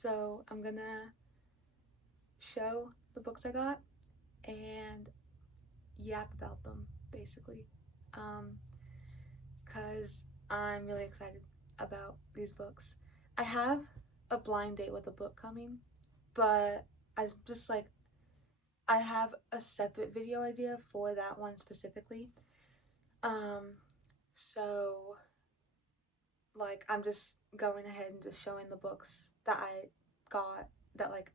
So I'm gonna show the books I got and yap about them basically. Um, because I'm really excited about these books. I have a blind date with a book coming, but I just like I have a separate video idea for that one specifically. Um, so like I'm just going ahead and just showing the books that I got that like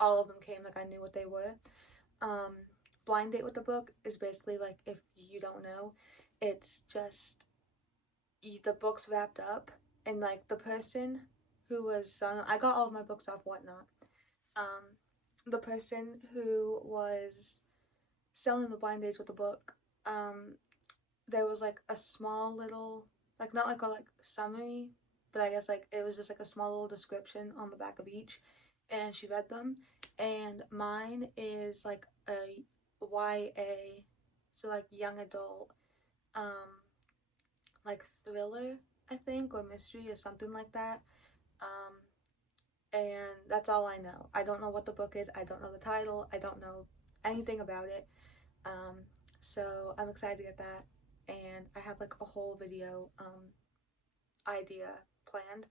all of them came like I knew what they were. Um, Blind date with the book is basically like if you don't know, it's just the book's wrapped up and like the person who was I got all of my books off Whatnot. Um, the person who was selling the blind dates with the book, there was like a small little like not like a like summary, but I guess like it was just like a small little description on the back of each, and she read them. And mine is like a YA, so like young adult, um, like thriller, I think, or mystery or something like that. Um, and that's all I know. I don't know what the book is. I don't know the title. I don't know anything about it. Um, so I'm excited to get that, and I have like a whole video idea planned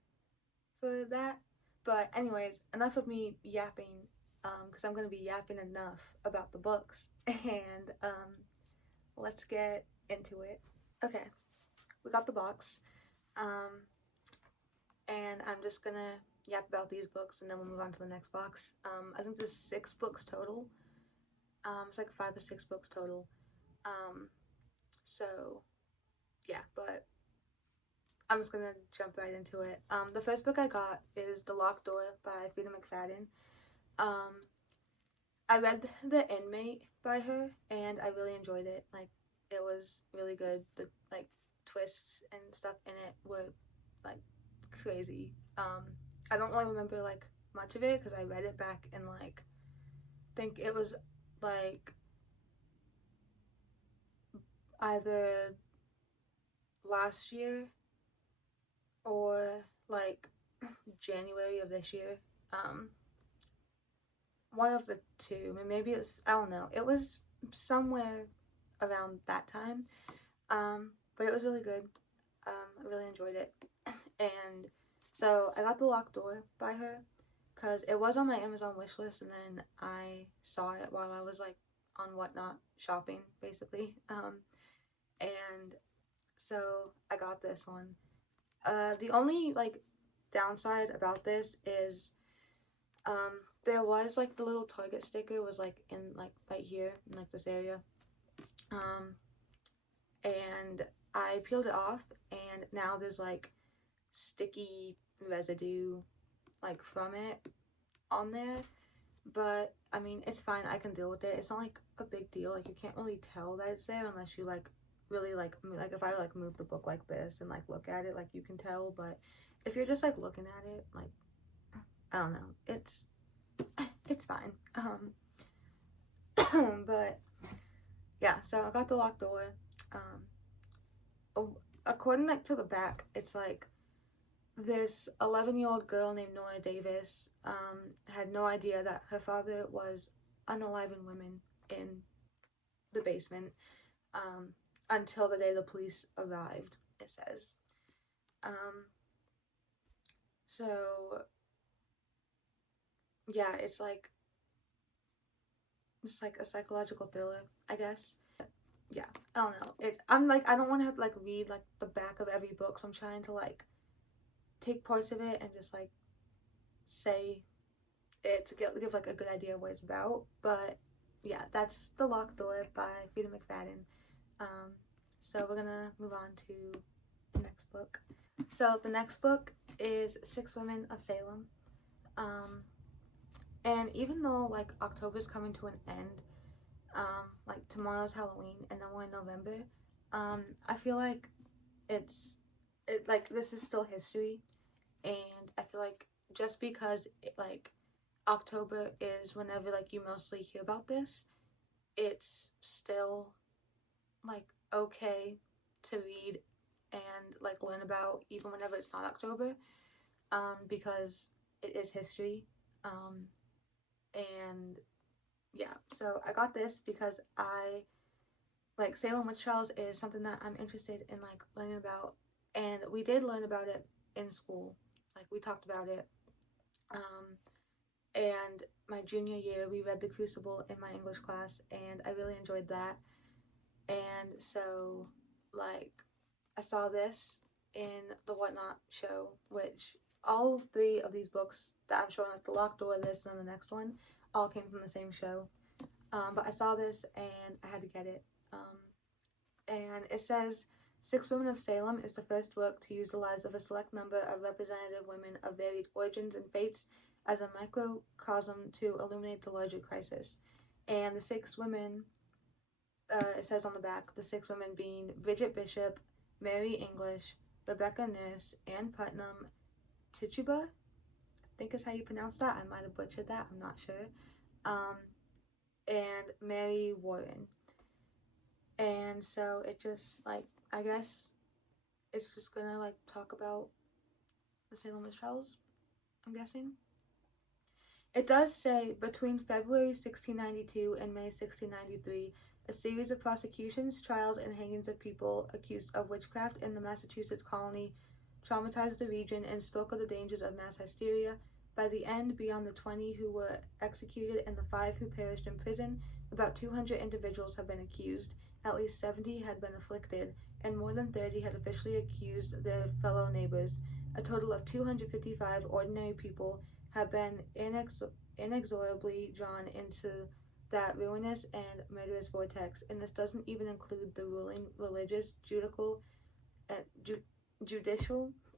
for that. But anyways, enough of me yapping, because I'm gonna be yapping enough about the books, and let's get into it. Okay, we got the box, um, and I'm just gonna yap about these books, and then we'll move on to the next box. I think there's 6 books total. It's like 5 or 6 books total. Um, so yeah, but I'm just gonna jump right into it. The first book I got is The Locked Door by Frida McFadden. Um, I read The Inmate by her, and I really enjoyed it. Like, it was really good. The like twists and stuff in it were like crazy. I don't really remember like much of it because I read it back in like I think it was like either last year or like January of this year. Um, one of the two. Maybe it was, I don't know. It was somewhere around that time. But it was really good. I really enjoyed it. And so I got The Locked Door by her because it was on my Amazon wish list, and then I saw it while I was like on Whatnot shopping basically. And so I got this one. The only like downside about this is there was like the little Target sticker was like in like right here in like this area. Um, and I peeled it off, and now there's like sticky residue like from it on there. But I mean, it's fine. I can deal with it. It's not like a big deal. Like you can't really tell that it's there unless you like really like if I like move the book like this and like look at it, like you can tell. But if you're just like looking at it, like I don't know, it's fine. But yeah, so I got The Locked Door. According like to the back, it's like this 11-year-old girl named Nora Davis had no idea that her father was unaliving women in the basement um, until the day the police arrived, it says. Um, so yeah, it's like a psychological thriller, I guess. Yeah, I don't know. I'm like I don't want to have to like read like the back of every book, so I'm trying to like take parts of it and just like say it to give like a good idea of what it's about. But yeah, that's The Locked Door by Frida McFadden. Um, so we're gonna move on to the next book. So the next book is Six Women of Salem. Um, and even though like October's coming to an end, like tomorrow's Halloween and then we're in November, I feel like like this is still history, and I feel like just because like October is whenever like you mostly hear about this, it's still like okay to read and like learn about even whenever it's not October, because it is history. And yeah, so I got this because I like Salem witch trials is something that I'm interested in like learning about, and we did learn about it in school. Like we talked about it. And my junior year, we read The Crucible in my English class, and I really enjoyed that. And so, like, I saw this in the Whatnot show, which all three of these books that I'm showing, like The Locked Door, this, and the next one, all came from the same show. But I saw this and I had to get it. And it says Six Women of Salem is the first work to use the lives of a select number of representative women of varied origins and faiths as a microcosm to illuminate the larger crisis. And the six women, it says on the back, the six women being Bridget Bishop, Mary English, Rebecca Nurse, Ann Putnam, Tituba, I think is how you pronounce that. I might have butchered that, I'm not sure. And Mary Warren. And so it just, like, I guess it's just gonna, like, talk about the Salem witch trials, I'm guessing. It does say between February 1692 and May 1693, a series of prosecutions, trials, and hangings of people accused of witchcraft in the Massachusetts colony traumatized the region and spoke of the dangers of mass hysteria. By the end, beyond the 20 who were executed and the 5 who perished in prison, about 200 individuals have been accused, at least 70 had been afflicted, and more than 30 had officially accused their fellow neighbors. A total of 255 ordinary people have been inexorably drawn into that ruinous and murderous vortex, and this doesn't even include the ruling religious, judicial,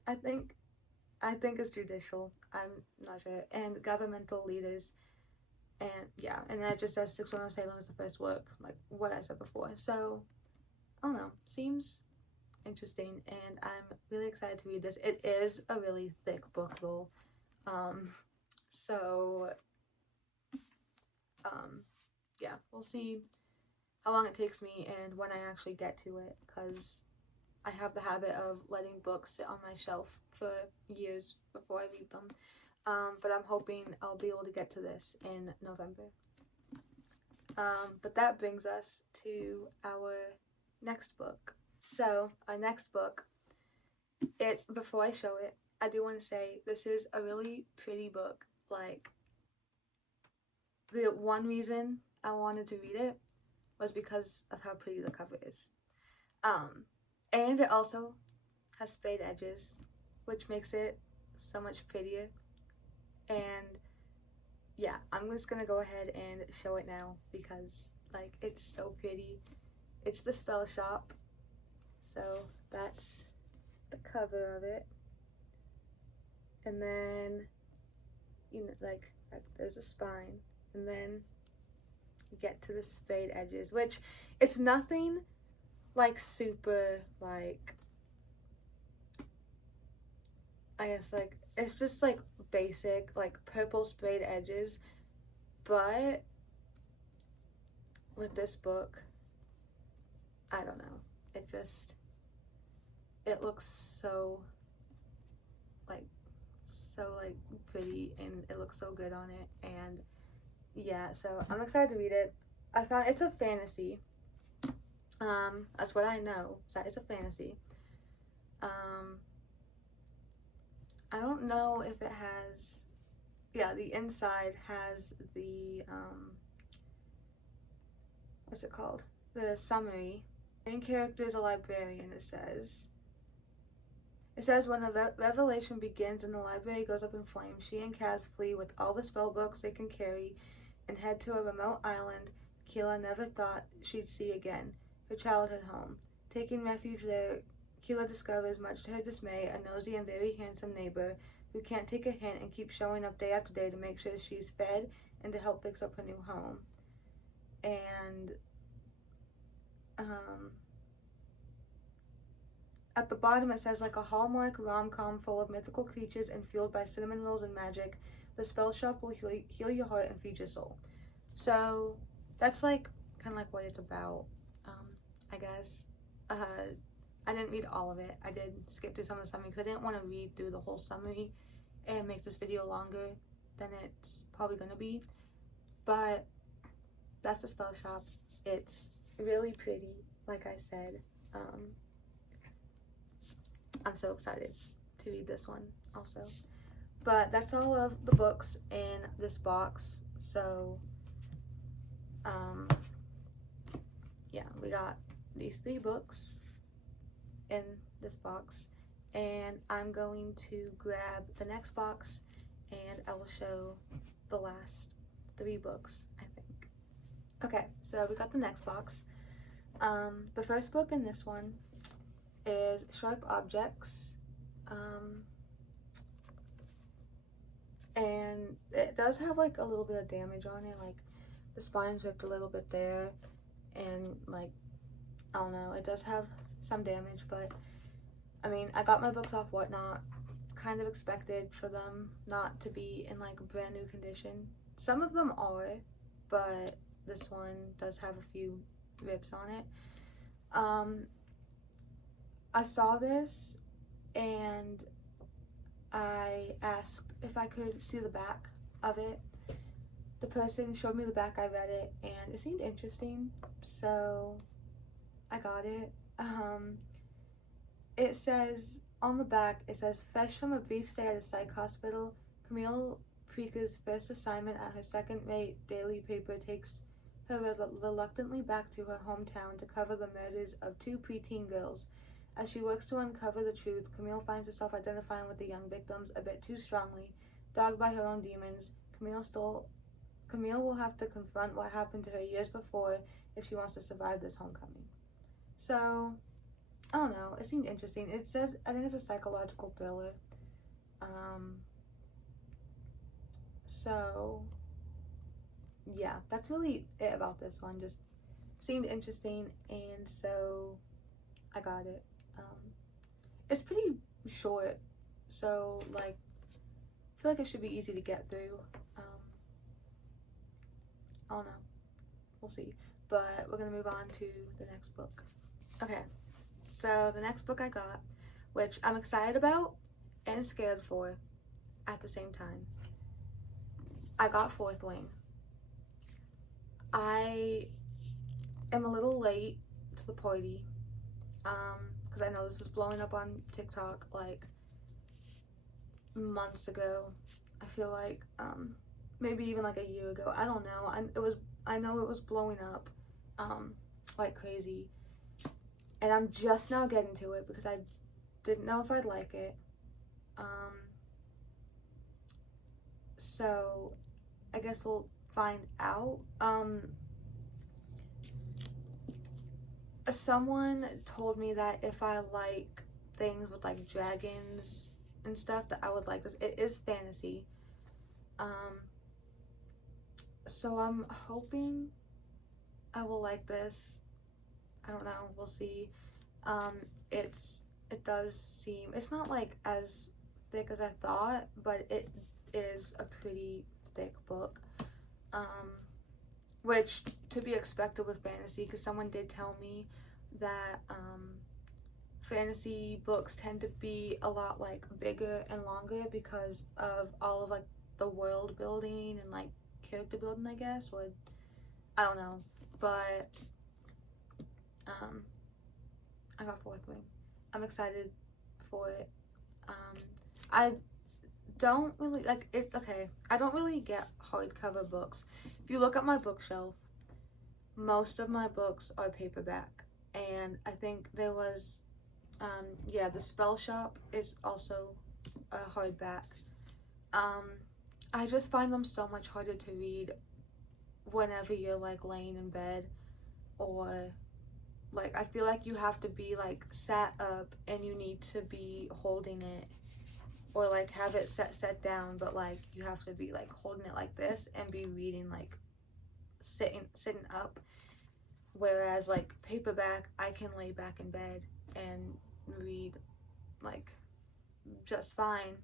I think it's judicial, I'm not sure, and governmental leaders. And yeah, and that just says Six Women of Salem is the first work, like what I said before. So I don't know, seems interesting, and I'm really excited to read this. It is a really thick book though. So yeah, we'll see how long it takes me and when I actually get to it, because I have the habit of letting books sit on my shelf for years before I read them. But I'm hoping I'll be able to get to this in November. But that brings us to our next book. So our next book, it's, before I show it, I do want to say this is a really pretty book. Like, the one reason I wanted to read it was because of how pretty the cover is. And it also has sprayed edges, which makes it so much prettier. And yeah, I'm just gonna go ahead and show it now because, like, it's so pretty. It's The Spell Shop. So that's the cover of it. And then, you know, like, there's a spine. And then you get to the sprayed edges, which it's nothing like super, like, I guess, like, it's just like basic, like purple sprayed edges. But with this book, I don't know, it looks so like pretty, and it looks so good on it. And yeah, so I'm excited to read it. I found it's a fantasy. That's what I know, so it's a fantasy. I don't know if it has, yeah, the inside has the what's it called, the summary. Main character is a librarian. It says when a revelation begins and the library goes up in flames, she and Kaz flee with all the spell books they can carry and head to a remote island Keela never thought she'd see again, her childhood home. Taking refuge there, Keela discovers, much to her dismay, a nosy and very handsome neighbor who can't take a hint and keeps showing up day after day to make sure she's fed and to help fix up her new home. And at the bottom it says, like a Hallmark rom-com full of mythical creatures and fueled by cinnamon rolls and magic, the spell shop will heal your heart and feed your soul. So that's like kind of like what it's about, I guess. I didn't read all of it. I did skip through some of the summary because I didn't want to read through the whole summary and make this video longer than it's probably gonna be. But that's the Spell Shop. It's really pretty, like I said. I'm so excited to read this one also. But that's all of the books in this box. So yeah, we got these 3 books in this box, and I'm going to grab the next box and I will show the last 3 books, I think. Okay, so we got the next box. The first book in this one is Sharp Objects, and it does have like a little bit of damage on it, like the spine's ripped a little bit there, and like, I don't know, it does have some damage, but I mean, I got my books off Whatnot, kind of expected for them not to be in like brand new condition. Some of them are, but this one does have a few rips on it. I saw this and I asked if I could see the back of it. The person showed me the back, I read it, and it seemed interesting, so I got it. It says, on the back, it says, fresh from a brief stay at a psych hospital, Camille Preaker's first assignment at her second-rate daily paper takes her reluctantly back to her hometown to cover the murders of 2 preteen girls. As she works to uncover the truth, Camille finds herself identifying with the young victims a bit too strongly. Dogged by her own demons, Camille will have to confront what happened to her years before if she wants to survive this homecoming. So, I don't know, it seemed interesting. It says, I think it's a psychological thriller. So, yeah, that's really it about this one. Just seemed interesting, and so I got it. It's pretty short, so like, I feel like it should be easy to get through. I don't know. We'll see. But we're gonna move on to the next book. Okay, so the next book I got, which I'm excited about and scared for at the same time, I got Fourth Wing. I am a little late to the party, because I know this was blowing up on TikTok like months ago. I feel like maybe even like a year ago. I don't know. I know it was blowing up like crazy, and I'm just now getting to it because I didn't know if I'd like it. So I guess we'll find out. Someone told me that if I like things with like dragons and stuff, that I would like this. It is fantasy. So I'm hoping I will like this. I don't know, we'll see. It does seem, it's not like as thick as I thought, but it is a pretty thick book. Which to be expected with fantasy, because someone did tell me that fantasy books tend to be a lot like bigger and longer because of all of like the world building and like character building, I guess, or I don't know, but I got Fourth Wing. I'm excited for it. I don't really like it. Okay, I don't really get hardcover books. If you look at my bookshelf, most of my books are paperback, and I think there was yeah, the Spell Shop is also a hardback. I just find them so much harder to read whenever you're like laying in bed, or like I feel like you have to be like sat up and you need to be holding it, or like have it set down, but like you have to be like holding it like this and be reading like sitting up, whereas like paperback, I can lay back in bed and read like just fine.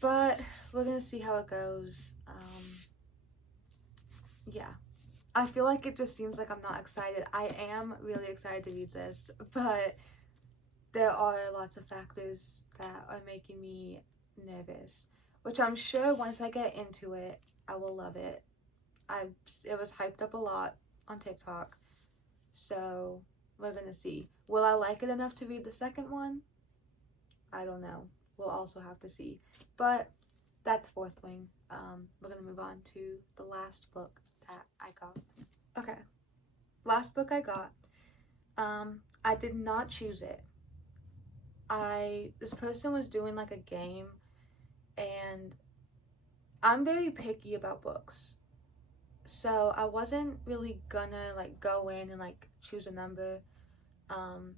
But we're gonna see how it goes. Yeah, I feel like it just seems like I'm not excited. I am really excited to read this, but there are lots of factors that are making me nervous, which I'm sure once I get into it, I will love it. It was hyped up a lot on TikTok, so we're gonna see. Will I like it enough to read the second one? I don't know. We'll also have to see. But that's Fourth Wing. We're gonna move on to the last book that I got. Okay, last book I got. I did not choose it. This person was doing like a game, and I'm very picky about books. So I wasn't really gonna like go in and like choose a number and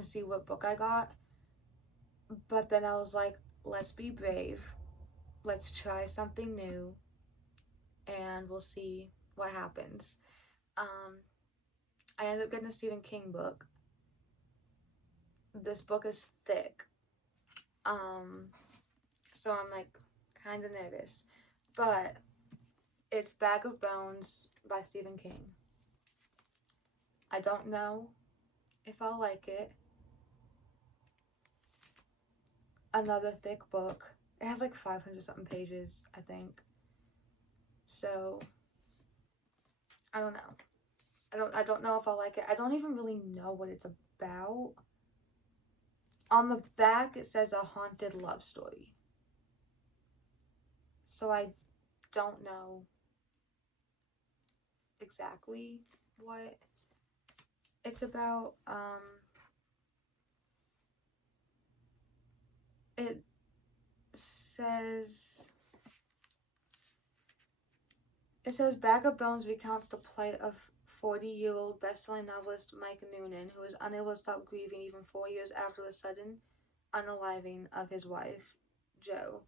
see what book I got. But then I was like, let's be brave. Let's try something new and we'll see what happens. I ended up getting a Stephen King book. This book is thick. So I'm like kind of nervous. But it's Bag of Bones by Stephen King. I don't know if I'll like it. Another thick book. It has like 500 something pages, I think. So I don't know. I don't know if I'll like it. I don't even really know what it's about. On the back it says a haunted love story. So I don't know exactly what it's about. It says Bag of Bones recounts the plight of 40-year-old best-selling novelist Mike Noonan, who was unable to stop grieving even 4 years after the sudden unaliving of his wife, Jo,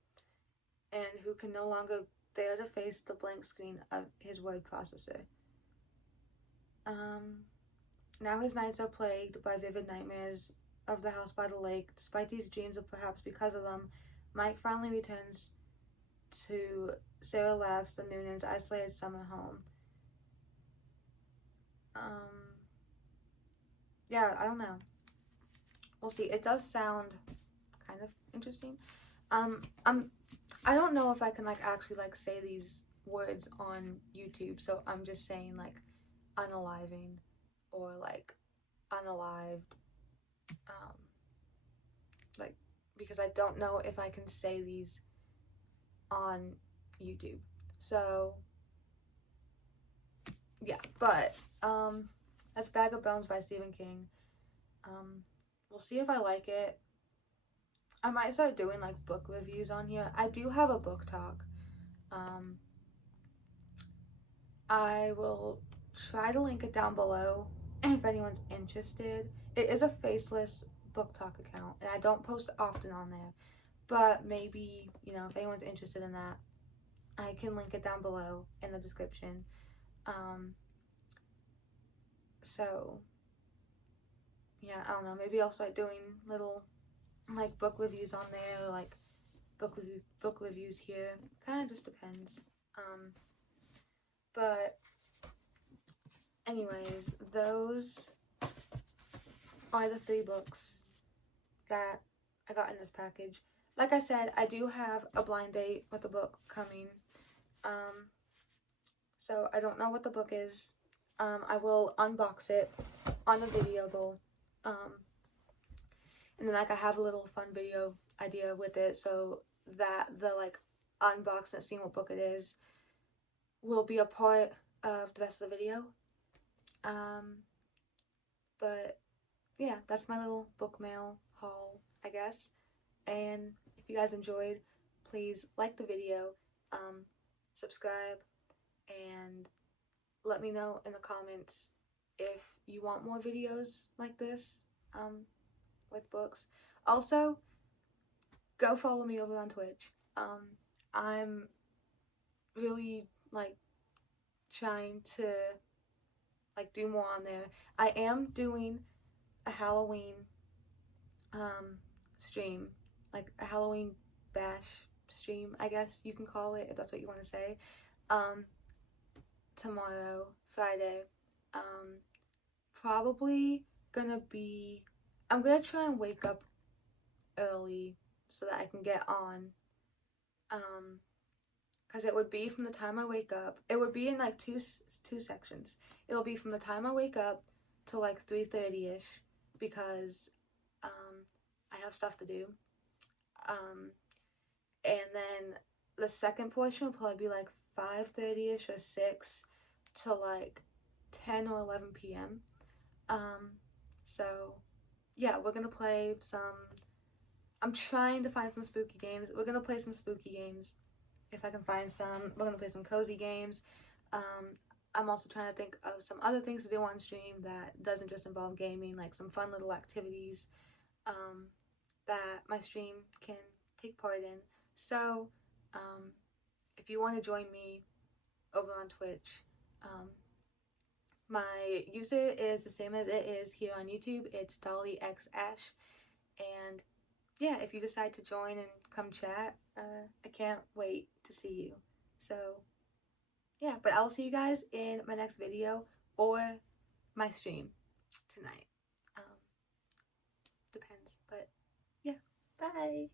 and who can no longer bear to face the blank screen of his word processor. Now his nights are plagued by vivid nightmares of the house by the lake. Despite these dreams, and perhaps because of them, Mike finally returns to Sarah Laughs, the Noonan's isolated summer home. Yeah, I don't know. We'll see. It does sound kind of interesting. I don't know if I can like actually like say these words on YouTube, so I'm just saying like unaliving or like unalived, like because I don't know if I can say these on YouTube. So yeah, but that's Bag of Bones by Stephen King. We'll see if I like it. I might start doing like book reviews on here. I do have a book talk. I will try to link it down below if anyone's interested. It is a faceless book talk account, and I don't post often on there, but maybe, you know, if anyone's interested in that, I can link it down below in the description. So yeah, I don't know, maybe I'll start doing little like book reviews on there, or like book reviews here. Kind of just depends. But anyways, those are the 3 books that I got in this package. Like I said, I do have a blind date with the book coming. So I don't know what the book is. I will unbox it on a video though. And then like I have a little fun video idea with it, so that the like unboxing and seeing what book it is will be a part of the rest of the video. But yeah, that's my little book mail haul, I guess. And if you guys enjoyed, please like the video, subscribe, and let me know in the comments if you want more videos like this with books. Also, go follow me over on Twitch. I'm really like trying to like do more on there. I am doing a Halloween stream, like a Halloween bash stream, I guess you can call it, if that's what you want to say. Tomorrow, Friday. Probably gonna be, I'm gonna try and wake up early so that I can get on. Because it would be from the time I wake up. It would be in like two sections. It'll be from the time I wake up to like 3:30ish, because I have stuff to do. And then the second portion will probably be like 5:30ish or 6 to like 10 or 11 p.m. So yeah, we're gonna play some. I'm trying to find some spooky games. We're gonna play some spooky games if I can find some. We're gonna play some cozy games. I'm also trying to think of some other things to do on stream that doesn't just involve gaming, like some fun little activities that my stream can take part in. So, if you want to join me over on Twitch, my user is the same as it is here on YouTube. It's DollyXAsh, and yeah, if you decide to join and come chat, I can't wait to see you. So yeah, but I'll see you guys in my next video or my stream tonight. Depends, but yeah, bye.